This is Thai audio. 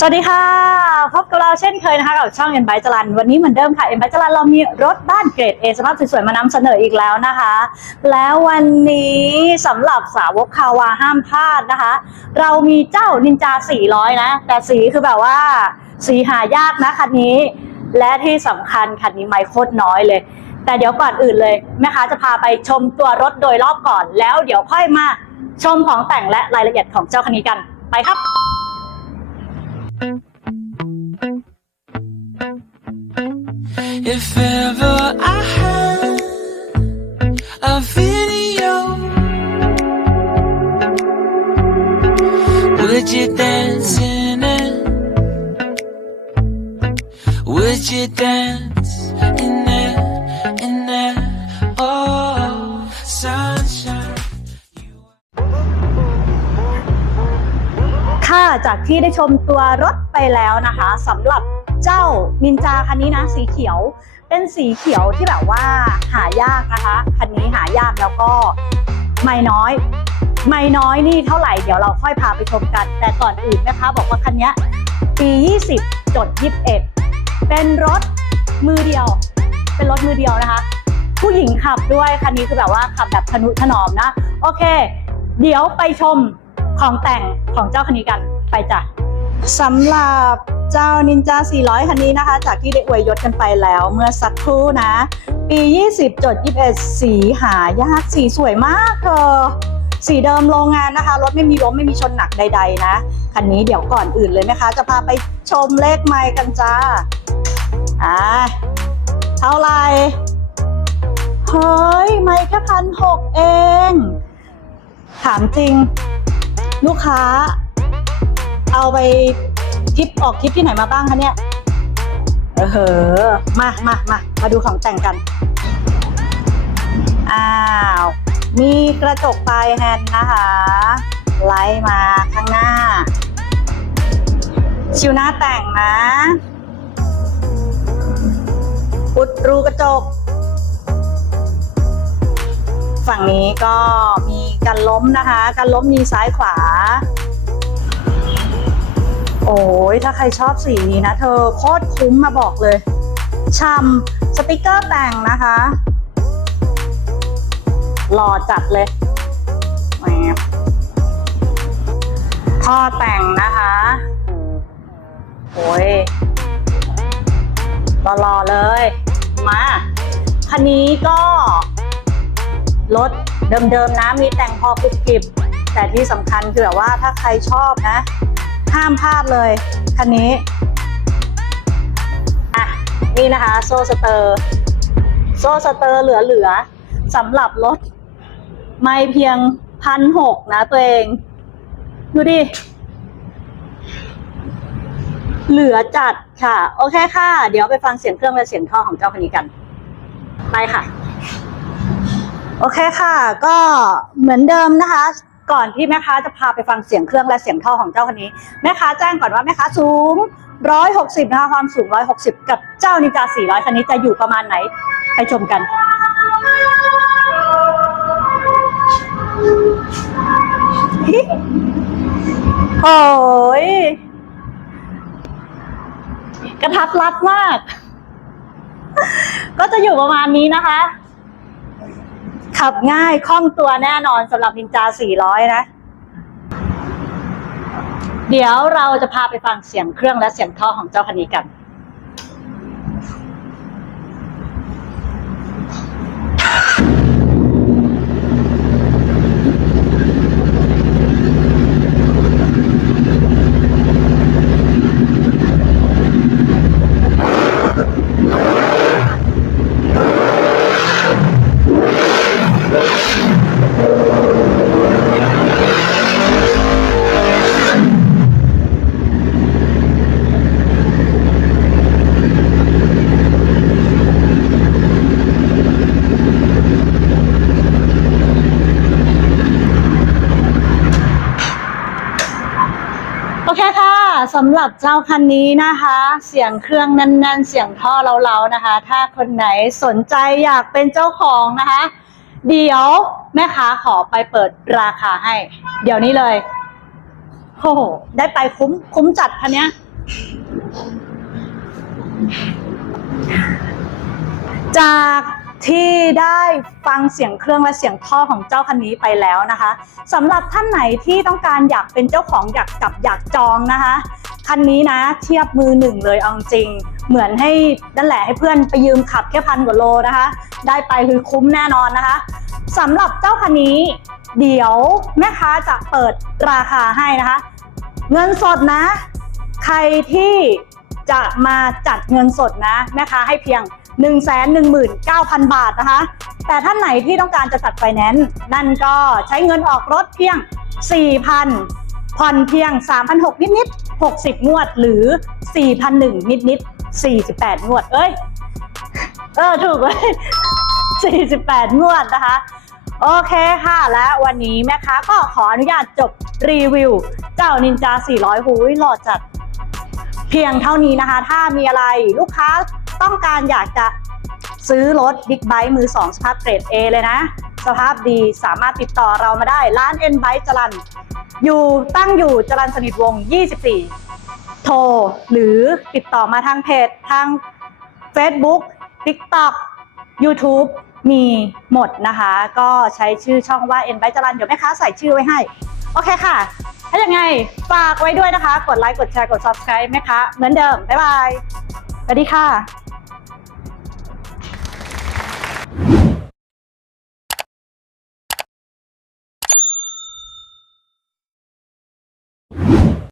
สวัสดีค่ะ พบกับเราเช่นเคยนะคะกับช่องเอ็นไบจรันวันนี้เหมือนเดิมค่ะเอ็นไบจรันเรามีรถบ้านเกรด A สภาพสวยๆมานำเสนออีกแล้วนะคะ แล้ววันนี้สำหรับสาวกคาวาห้ามพลาดนะคะ เรามีเจ้านินจา 400 นะ แต่สีคือแบบว่าสีหายากนะคันนี้ และที่สำคัญคันนี้ไม่โคตรน้อยเลย แต่เดี๋ยวก่อนอื่นเลยแม่ค้าจะพาไปชมตัวรถโดยรอบก่อน แล้วเดี๋ยวค่อยมาชมของแต่งและรายละเอียดของเจ้าคันนี้กันไปครับ If ever I had a video, would you dance in it? Would you dance in จากที่ได้ชมตัวรถไปแล้วนะคะสำหรับเจ้านินจาคันนี้นะ สีเขียวเป็นสีเขียวที่แบบว่าหายากนะคะ คันนี้หายากแล้วก็ไม่น้อย ไม่น้อยนี่เท่าไหร่เดี๋ยวเราค่อยพาไปชมกัน แต่ก่อนอื่นนะคะ บอกว่าคันนี้ปี 20จด21 เป็นรถมือเดียว เป็นรถมือเดียวนะคะ ผู้หญิงขับด้วยคันนี้คือแบบว่าขับแบบทนุถนอมนะ โอเค เดี๋ยวไปชม ของแต่งของเจ้าคันนี้กันไปจ้ะสำหรับเจ้านินจา 400 คันนี้นะคะ จากที่ได้อวยยศกันไปแล้วเมื่อสักครู่นะ ปี 20จด21 สีหายากสีสวยมากเธอสีเดิมโรงงานนะคะ รถไม่มีล้มไม่มีชนหนักใด ๆ นะ คันนี้เดี๋ยวก่อนอื่นเลยนะคะ จะพาไปชมเลขไมล์กันจ้า อ่า เท่าไหร่ เฮ้ย ไม่แค่พันหกเอง ถามจริง ลูกค้า เอาไปทิปออกทิปที่ไหนมาบ้างคะเนี่ย เออเหอมามามามาดูของแต่งกัน อ้าว มีกระจกปลายแฮนด์นะคะไล่มาข้างหน้า ชิวหน้าแต่งนะ อุดรูกระจก ฝั่งนี้ก็มีกันล้มนะคะกันล้มมีซ้ายขวา โอ้ยถ้าใครชอบสีนี้นะ เธอโคตรคุ้มมาบอกเลยช่ำสติกเกอร์แต่งนะคะหล่อจัดเลยแหมท่อแต่งนะคะโอ้ยหล่อเลย มาคันนี้ก็ รถเดิมๆนะมีแต่งพอกรุบกริบแต่ที่สำคัญคือแบบว่าถ้าใครชอบนะ ห้ามพลาดเลยคันนี้อะนี่นะคะ โซ่สเตอร์ โซ่สเตอร์เหลือๆสำหรับรถไม่เพียงพันหกนะตัวเอง ดูดิเหลือจัดค่ะ โอเคค่ะ เดี๋ยวไปฟังเสียงเครื่องและเสียงท่อของเจ้าคันนี้กัน ไปค่ะ โอเคค่ะ ก็เหมือนเดิมนะคะ ก่อนที่แม่ค้าจะพาไปฟังเสียงเครื่องและเสียงท่อของเจ้าคันนี้ แม่ค้าแจ้งก่อนว่าแม่ค้าสูง 160 นะคะความสูง 160 กับเจ้านินจา 400 คันนี้จะอยู่ประมาณไหน ไปชมกันโอ้ยกระทัดรัดมาก ก็จะอยู่ประมาณนี้นะคะ ขับง่ายคล่องตัวแน่นอนสำหรับนินจา 400 นะ เดี๋ยวเราจะพาไปฟังเสียงเครื่องและเสียงท่อของเจ้าคันนี้กัน สำหรับเจ้าคันนี้นะคะ เสียงเครื่องแน่นๆ เสียงท่อเล้าๆนะคะ ถ้าคนไหนสนใจอยากเป็นเจ้าของนะคะ เดี๋ยวแม่ค้าขอไปเปิดราคาให้ เดี๋ยวนี้เลยโอ้โหได้ไปคุ้มคุ้มจัดคันนี้ยจาก ที่ได้ฟังเสียงเครื่องและเสียงท่อของเจ้าคันนี้ไปแล้วนะคะสำหรับท่านไหนที่ต้องการอยากเป็นเจ้าของอยากจับอยากจองนะคะคันนี้นะเทียบมือหนึ่งเลยเอาจริง เหมือนให้นั่นแหละให้เพื่อนไปยืมขับแค่พันกว่าโลนะคะ ได้ไปคือคุ้มแน่นอนนะคะสำหรับเจ้าคันนี้ เดี๋ยวแม่ค้าจะเปิดราคาให้นะคะ เงินสดนะ ใครที่จะมาจัดเงินสดนะแม่ค้าให้เพียง 1 1 9 0 0 0 บาทนะคะ แต่ท่านไหนที่ต้องการจะจัดไฟแนนซ์นั่นก็ใช้เงินออกรถเพียง 4,000 ผ่อนเพียง 3,600 นิดๆ60 งวดหรือ 4,001 นิดๆ48 งวด เอ้ย เออ ถูกเลย48 งวดนะคะ โอเคค่ะ และวันนี้แม่ค้าก็ขออนุญาตจบรีวิว เจ้านินจา 400 หูยหล่อจัดเพียงเท่านี้นะคะ ถ้ามีอะไรลูกค้า ต้องการอยากจะซื้อรถบิ๊กไบค์มือ 2 สภาพเกรด A เลยนะ สภาพดีสามารถติดต่อเรามาได้ร้าน N Bike จรันอยู่ตั้งอยู่จรันสนิทวง 24 โทร หรือติดต่อมาทางเพจ ทาง Facebook TikTok YouTube มีหมดนะคะ ก็ใช้ชื่อช่องว่า N Bike จรันเดี๋ยวแม่ค้าใส่ชื่อไว้ให้ โอเคค่ะ ถ้าอย่างไง ฝากไว้ด้วยนะคะ กดไลค์กดแชร์กด subscribe ไหมคะเหมือนเดิม บ๊ายบายสวัสดีค่ะ